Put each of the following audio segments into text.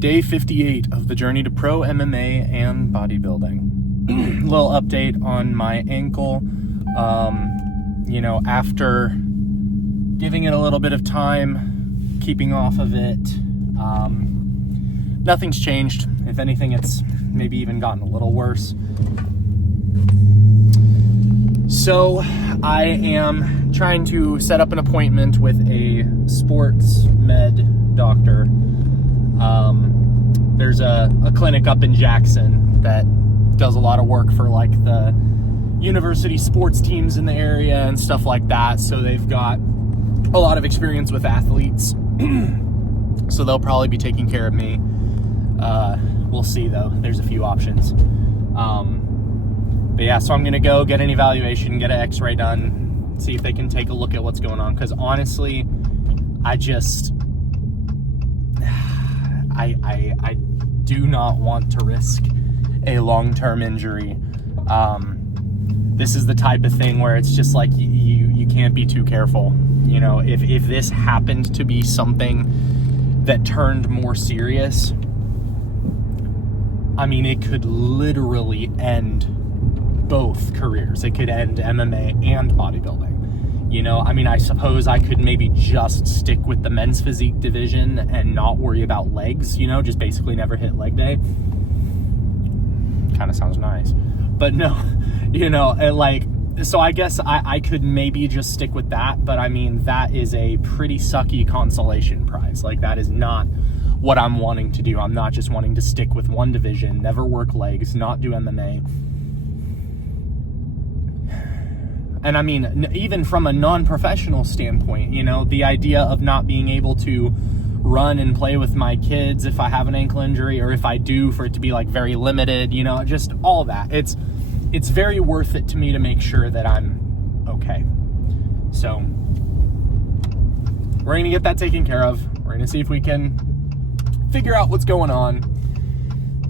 Day 58 of the journey to pro MMA and bodybuilding. Little update on my ankle. After giving it a little bit of time, keeping off of it, nothing's changed. If anything, it's maybe even gotten a little worse. So I am trying to set up an appointment with a sports med doctor. There's a clinic up in Jackson that does a lot of work for like the university sports teams in the area and stuff like that. So they've got a lot of experience with athletes. So they'll probably be taking care of me. We'll see though. There's a few options. But yeah, so I'm going to go get an evaluation, get an x-ray done, see if they can take a look at what's going on. Because honestly, I do not want to risk a long-term injury. This is the type of thing where it's just like you can't be too careful. You know, if this happened to be something that turned more serious, I mean, it could literally end both careers. It could end MMA and bodybuilding. You know, I mean, I suppose I could maybe just stick with the men's physique division and not worry about legs, you know, just basically never hit leg day. Kind of sounds nice. But no, you know, so I guess I could maybe just stick with that. But I mean, that is a pretty sucky consolation prize. Like, that is not what I'm wanting to do. I'm not just wanting to stick with one division, never work legs, not do MMA. And I mean, even from a non-professional standpoint, you know, the idea of not being able to run and play with my kids if I have an ankle injury, or if I do, for it to be like very limited, you know, just all that. It's very worth it to me to make sure that I'm okay. So we're going to get that taken care of. We're going to see if we can figure out what's going on,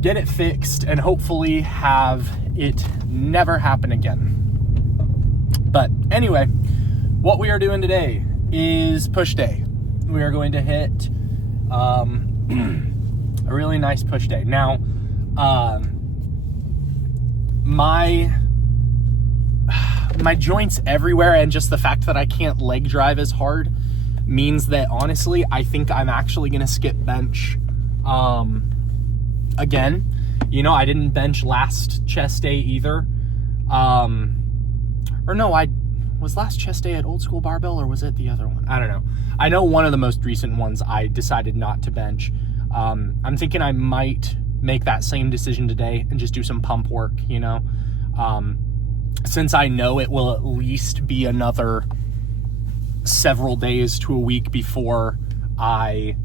get it fixed, and hopefully have it never happen again. But anyway, what we are doing today is push day. We are going to hit a really nice push day. Now, my joints everywhere, and just the fact that I can't leg drive as hard means that, honestly, I think I'm actually going to skip bench again. You know, I didn't bench last chest day either. Or no, was last chest day at Old School Barbell, or was it the other one? I don't know. I know one of the most recent ones I decided not to bench. I'm thinking I might make that same decision today and just do some pump work, you know. Since I know it will at least be another several days to a week before I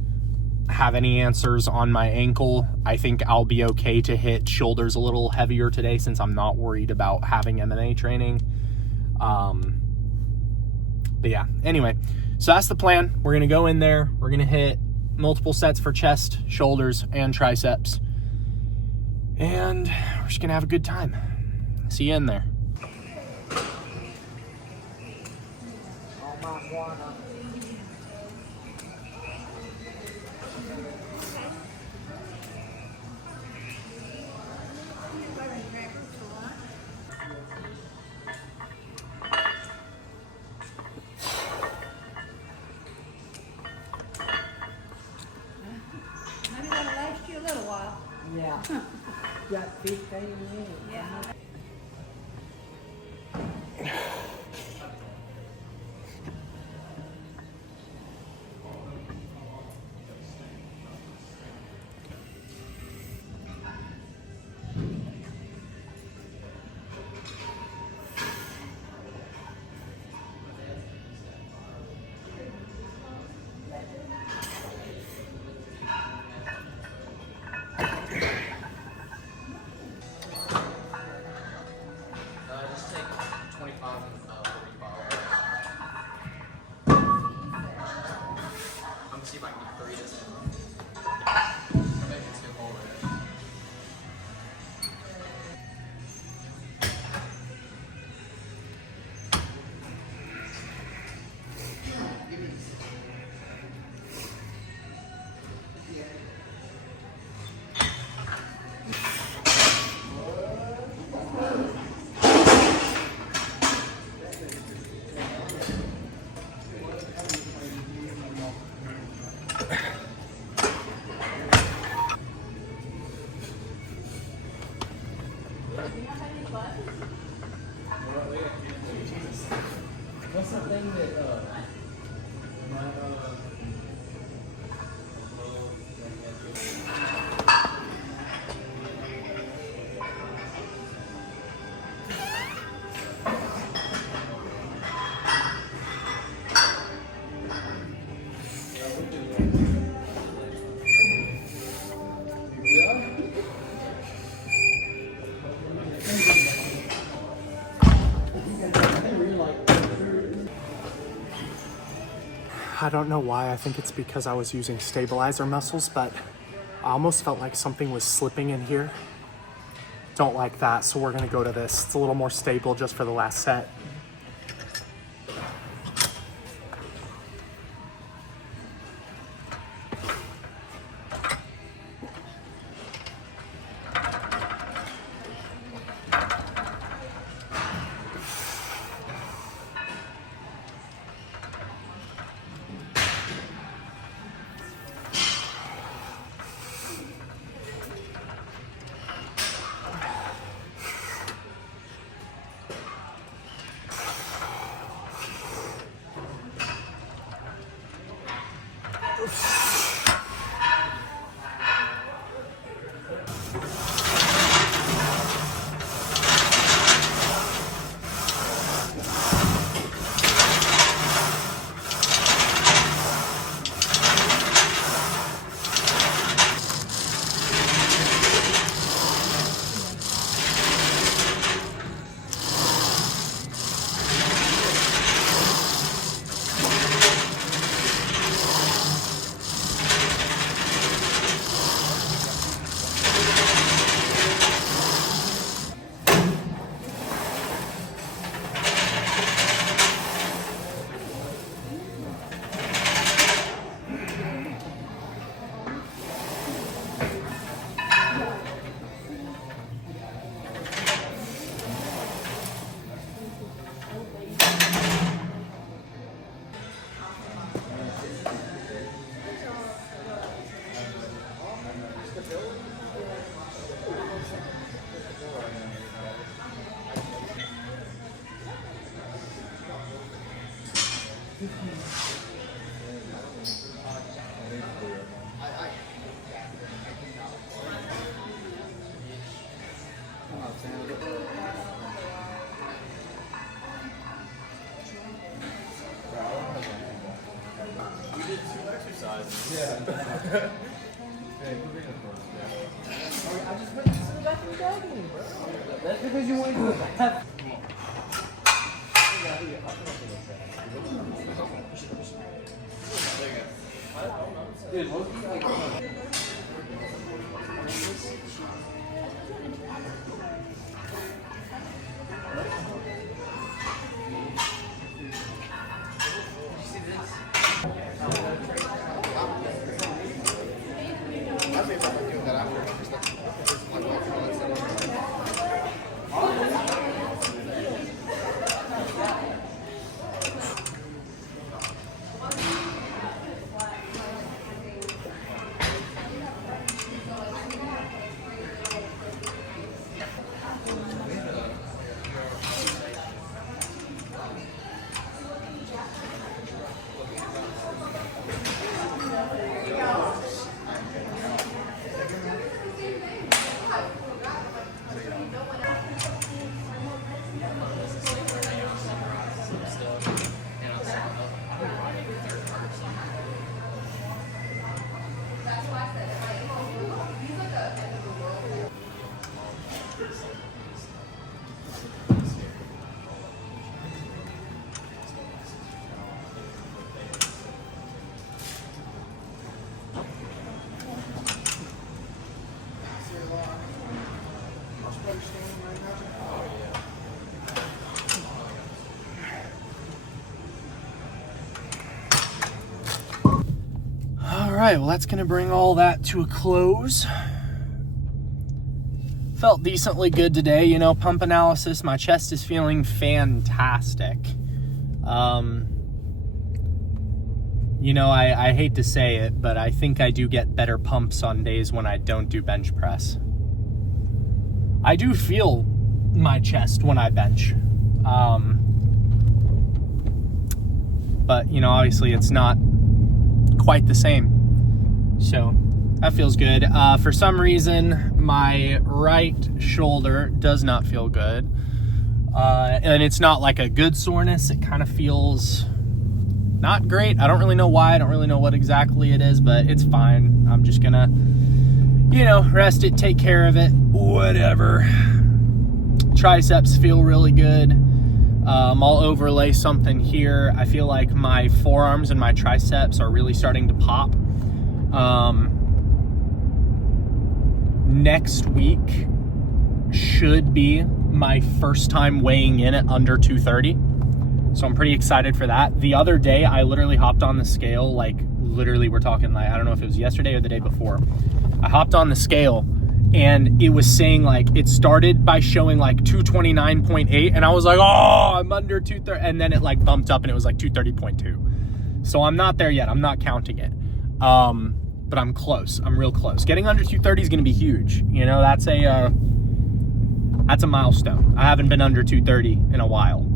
have any answers on my ankle, I think I'll be okay to hit shoulders a little heavier today, since I'm not worried about having MMA training. But yeah, anyway, so that's the plan. We're going to go in there. We're going to hit multiple sets for chest, shoulders, and triceps. And we're just going to have a good time. See you in there. Yeah. Got 15 minutes. Yeah. I don't know why. I think it's because I was using stabilizer muscles, but I almost felt like something was slipping in here. Don't like that, so we're gonna go to this. It's a little more stable just for the last set. That's because you went to the bathroom. Dude, most people like All right, well, that's gonna bring all that to a close. Felt decently good today, you know, pump analysis. My chest is feeling fantastic. You know, I hate to say it, but I think I do get better pumps on days when I don't do bench press. I do feel my chest when I bench. but you know, obviously it's not quite the same. So that feels good. For some reason, my right shoulder does not feel good. And it's not like a good soreness. It kind of feels not great. I don't really know why. I don't really know what exactly it is, but it's fine. I'm just gonna, you know, rest it, take care of it, whatever. Triceps feel really good. I'll overlay something here. I feel like my forearms and my triceps are really starting to pop. Next week should be my first time weighing in at under 230. So I'm pretty excited for that. The other day, I literally hopped on the scale, like literally we're talking like, I don't know if it was yesterday or the day before. I hopped on the scale and it was saying like, it started by showing like 229.8 and I was like, oh, I'm under 230. And then it like bumped up and it was like 230.2. So I'm not there yet. I'm not counting it. But I'm close. I'm real close. Getting under 230 is going to be huge. You know, that's a milestone. I haven't been under 230 in a while.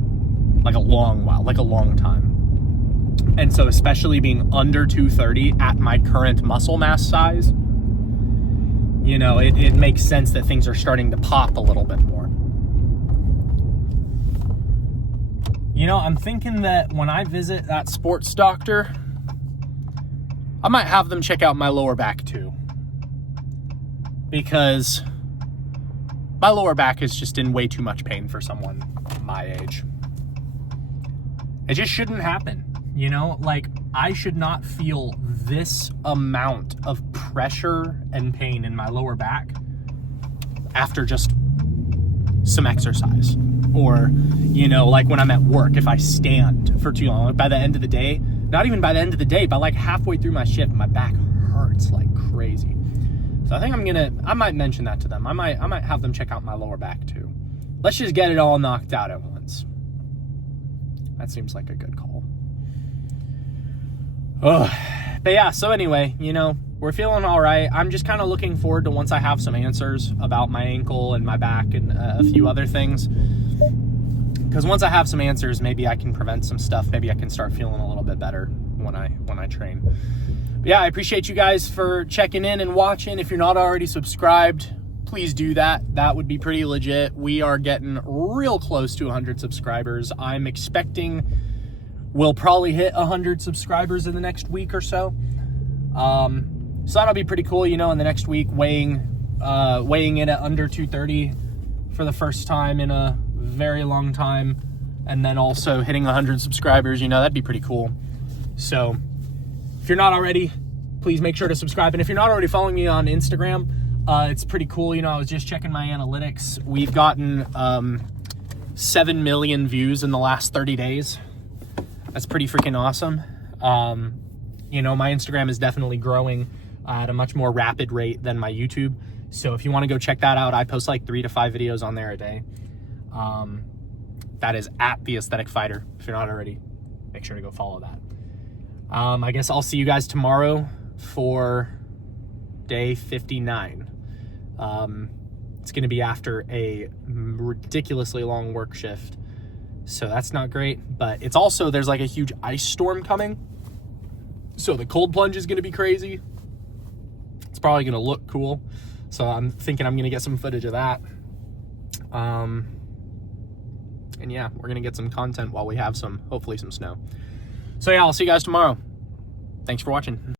Like a long while, like a long time. And so especially being under 230 at my current muscle mass size, you know, it makes sense that things are starting to pop a little bit more. You know, I'm thinking that when I visit that sports doctor, I might have them check out my lower back too. Because my lower back is just in way too much pain for someone my age. It just shouldn't happen, you know? Like, I should not feel this amount of pressure and pain in my lower back after just some exercise. Or, you know, like when I'm at work, if I stand for too long, by the end of the day, not even by the end of the day, but like halfway through my shift, my back hurts like crazy. So I think I might mention that to them. I might have them check out my lower back too. Let's just get it all knocked out at once. That seems like a good call. Ugh. But yeah, so anyway, you know, we're feeling all right. I'm just kind of looking forward to once I have some answers about my ankle and my back and a few other things. Because once I have some answers, maybe I can prevent some stuff. Maybe I can start feeling a little bit better when I train. But yeah, I appreciate you guys for checking in and watching. If you're not already subscribed, please do that. That would be pretty legit. We are getting real close to 100 subscribers. I'm expecting we'll probably hit 100 subscribers in the next week or so. So that'll be pretty cool, you know, in the next week, weighing in at under 230 for the first time in a very long time. And then also hitting 100 subscribers, you know, that'd be pretty cool. So if you're not already, please make sure to subscribe. And if you're not already following me on Instagram, it's pretty cool. You know, I was just checking my analytics. We've gotten 7 million views in the last 30 days. That's pretty freaking awesome. You know, my Instagram is definitely growing at a much more rapid rate than my YouTube. So if you want to go check that out, I post like 3 to 5 videos on there a day. That is at The Aesthetic Fighter. If you're not already, make sure to go follow that. I guess I'll see you guys tomorrow for day 59. It's going to be after a ridiculously long work shift. So that's not great, but it's also, there's like a huge ice storm coming. So the cold plunge is going to be crazy. It's probably going to look cool. So I'm thinking I'm going to get some footage of that. And yeah, we're going to get some content while we have hopefully some snow. So yeah, I'll see you guys tomorrow. Thanks for watching.